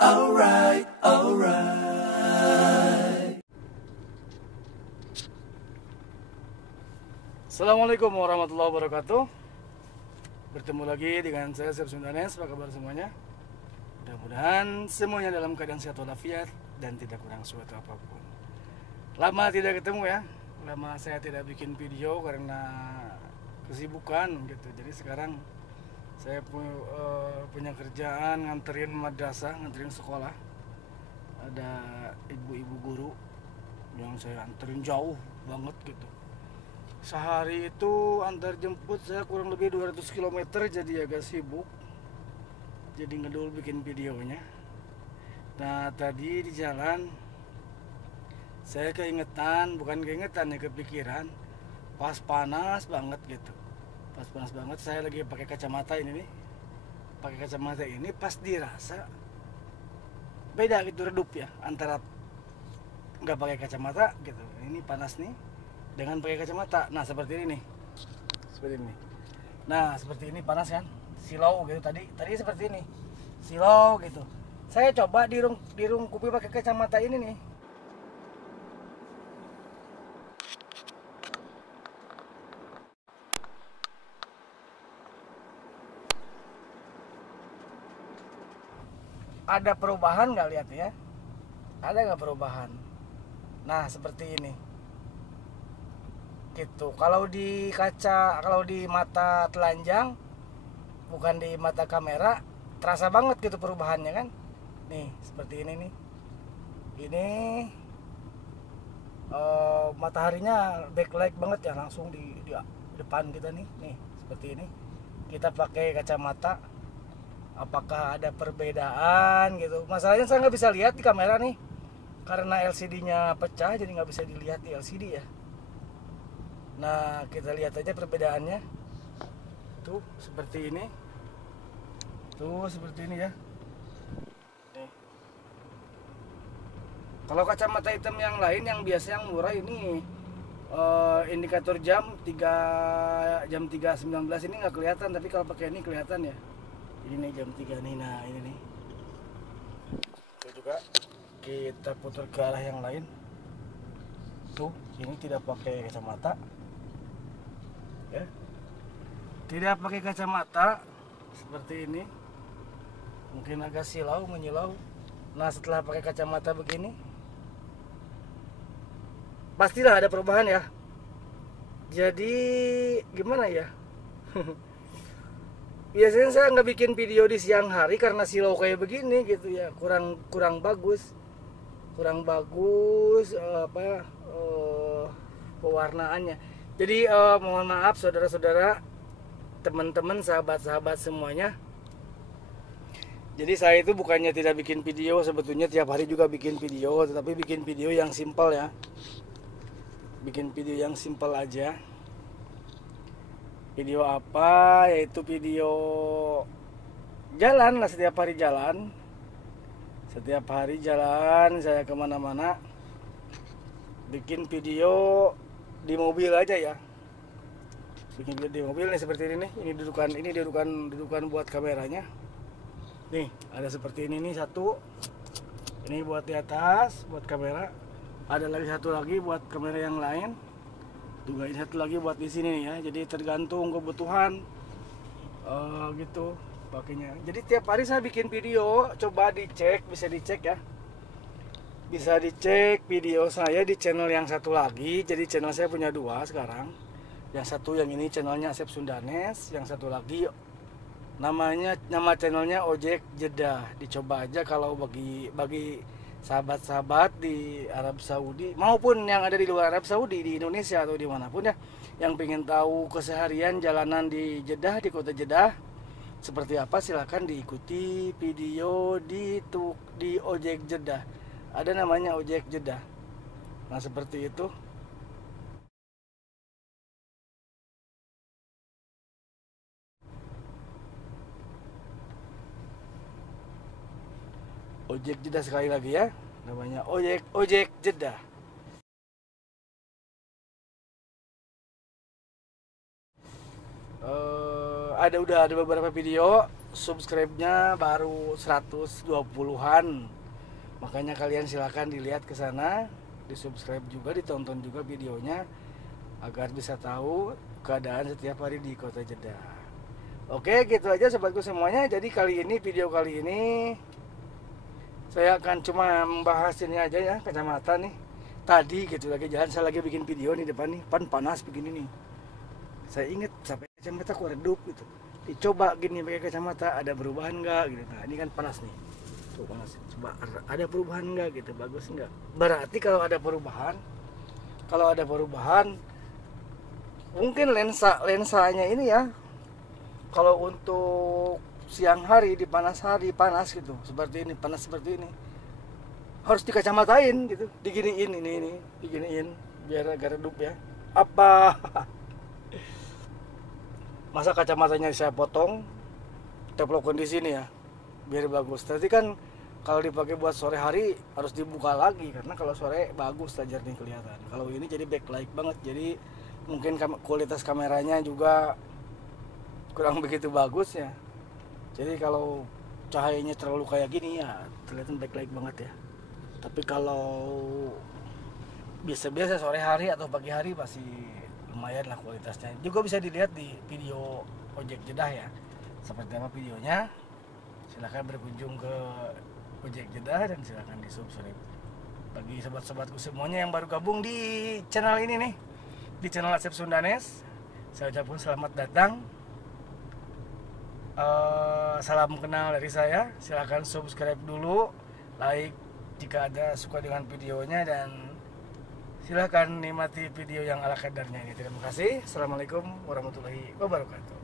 alright. Assalamualaikum warahmatullahi wabarakatuh. Bertemu lagi dengan saya Chef Sundanes. Apa kabar semuanya? Mudah-mudahan semuanya dalam keadaan sehat walafiat dan tidak kurang suatu apapun. Lama tidak ketemu ya. Lama saya tidak bikin video karena kesibukan gitu. Jadi sekarang saya punya kerjaan nganterin madrasah, nganterin sekolah. Ada ibu-ibu guru yang saya anterin jauh banget gitu. Sehari itu antar jemput saya kurang lebih 200 km, jadi agak sibuk. Jadi ngedul bikin videonya. Nah tadi di jalan saya bukan keingetan ya, kepikiran. Pas panas banget gitu. Pas panas banget saya lagi pakai kacamata ini nih. Pakai kacamata ini pas dirasa beda gitu, redup ya antara nggak pakai kacamata gitu. Ini panas nih dengan pakai kacamata. Nah seperti ini nih, seperti ini. Nah seperti ini panas kan, silau gitu. Tadi seperti ini, silau gitu. Saya coba dirung kupi pakai kacamata ini nih. Ada perubahan nggak, lihat ya? Ada nggak perubahan? Nah seperti ini. Gitu. Kalau di mata telanjang, bukan di mata kamera, terasa banget gitu perubahannya kan. Nih seperti ini nih. Ini mataharinya backlight banget ya, langsung di depan kita nih. Nih seperti ini. Kita pakai kacamata, apakah ada perbedaan gitu? Masalahnya saya nggak bisa lihat di kamera nih karena LCD-nya pecah, jadi nggak bisa dilihat di LCD ya. Nah kita lihat aja perbedaannya. Tuh seperti ini. Tuh seperti ini ya. Nih. Kalau kacamata hitam yang lain yang biasa yang murah ini indikator jam 3:19 ini nggak kelihatan, tapi kalau pakai ini kelihatan ya. Ini nih jam 3 nih. Nah ini nih. Itu juga kita putar ke arah yang lain. Tuh ini tidak pakai kacamata ya, tidak pakai kacamata seperti ini. Mungkin agak menyilau. Nah setelah pakai kacamata begini, pastilah ada perubahan ya. Jadi gimana ya? Biasanya saya nggak bikin video di siang hari karena silau kayak begini gitu ya, kurang bagus pewarnaannya. Jadi mohon maaf saudara-saudara, teman-teman, sahabat-sahabat semuanya. Jadi saya itu bukannya tidak bikin video, sebetulnya tiap hari juga bikin video, tetapi bikin video yang simpel ya. Bikin video yang simpel aja. Video apa? Yaitu video jalan lah, setiap hari jalan. Setiap hari jalan saya kemana-mana. Bikin video di mobil aja ya. Bikin video di mobil nih seperti ini nih. Ini dudukan buat kameranya. Nih ada seperti ini nih, satu. Ini buat di atas, buat kamera. Ada lagi satu lagi buat kamera yang lain. Juga ini satu lagi buat di sini nih ya. Jadi tergantung kebutuhan gitu pakainya. Jadi tiap hari saya bikin video, coba dicek, bisa dicek ya. Bisa dicek video saya di channel yang satu lagi. Jadi channel saya punya dua sekarang. Yang satu yang ini channelnya Chef Sundanes, yang satu lagi nama channelnya Ojek Jeddah. Dicoba aja kalau bagi sahabat-sahabat di Arab Saudi maupun yang ada di luar Arab Saudi, di Indonesia atau dimanapun ya, yang pengen tahu keseharian jalanan di Jeddah, di kota Jeddah seperti apa, silahkan diikuti video di Ojek Jeddah. Ada namanya Ojek Jeddah. Nah seperti itu. Ojek Jeddah sekali lagi ya, namanya Ojek Jeddah. Udah ada beberapa video subscribe-nya baru 120-an. Makanya kalian silakan dilihat ke sana, di-subscribe juga, ditonton juga videonya agar bisa tahu keadaan setiap hari di Kota Jeddah. Oke, gitu aja sobatku semuanya. Jadi video kali ini saya akan cuma membahas ini aja ya, kacamata nih. Tadi gitu lagi jalan, saya lagi bikin video nih depan nih, panas begini nih. Saya inget sampai kacamata kok redup gitu. Dicoba gini pakai kacamata, ada perubahan nggak gitu. Nah ini kan panas nih, tuh panas. Coba ada perubahan nggak gitu, bagus nggak? Berarti kalau ada perubahan, mungkin lensanya ini ya. Kalau untuk siang hari di panas hari panas gitu, seperti ini panas seperti ini, harus dikacamatain gitu, diginiin ini diginiin biar agak redup ya. Apa masa kacamatanya saya potong, teplokin di sini ya, biar bagus. Nanti kan kalau dipakai buat sore hari harus dibuka lagi, karena kalau sore bagus jernih kelihatan. Kalau ini jadi backlight banget, jadi mungkin kualitas kameranya juga kurang begitu bagus ya. Jadi kalau cahayanya terlalu kayak gini ya kelihatan backlight banget ya. Tapi kalau biasa-biasa sore hari atau pagi hari pasti lumayan lah kualitasnya. Juga bisa dilihat di video Ojek Jeddah ya. Seperti apa videonya? Silahkan berkunjung ke Ojek Jeddah dan silahkan di-subscribe. Bagi sobat-sobatku semuanya yang baru gabung di channel ini nih, di channel Asep Sundanes, saya ucapkan selamat datang. Salam kenal dari saya. Silahkan subscribe dulu, like jika ada suka dengan videonya, dan silahkan nikmati video yang ala kadarnya ini. Terima kasih. Assalamualaikum warahmatullahi wabarakatuh.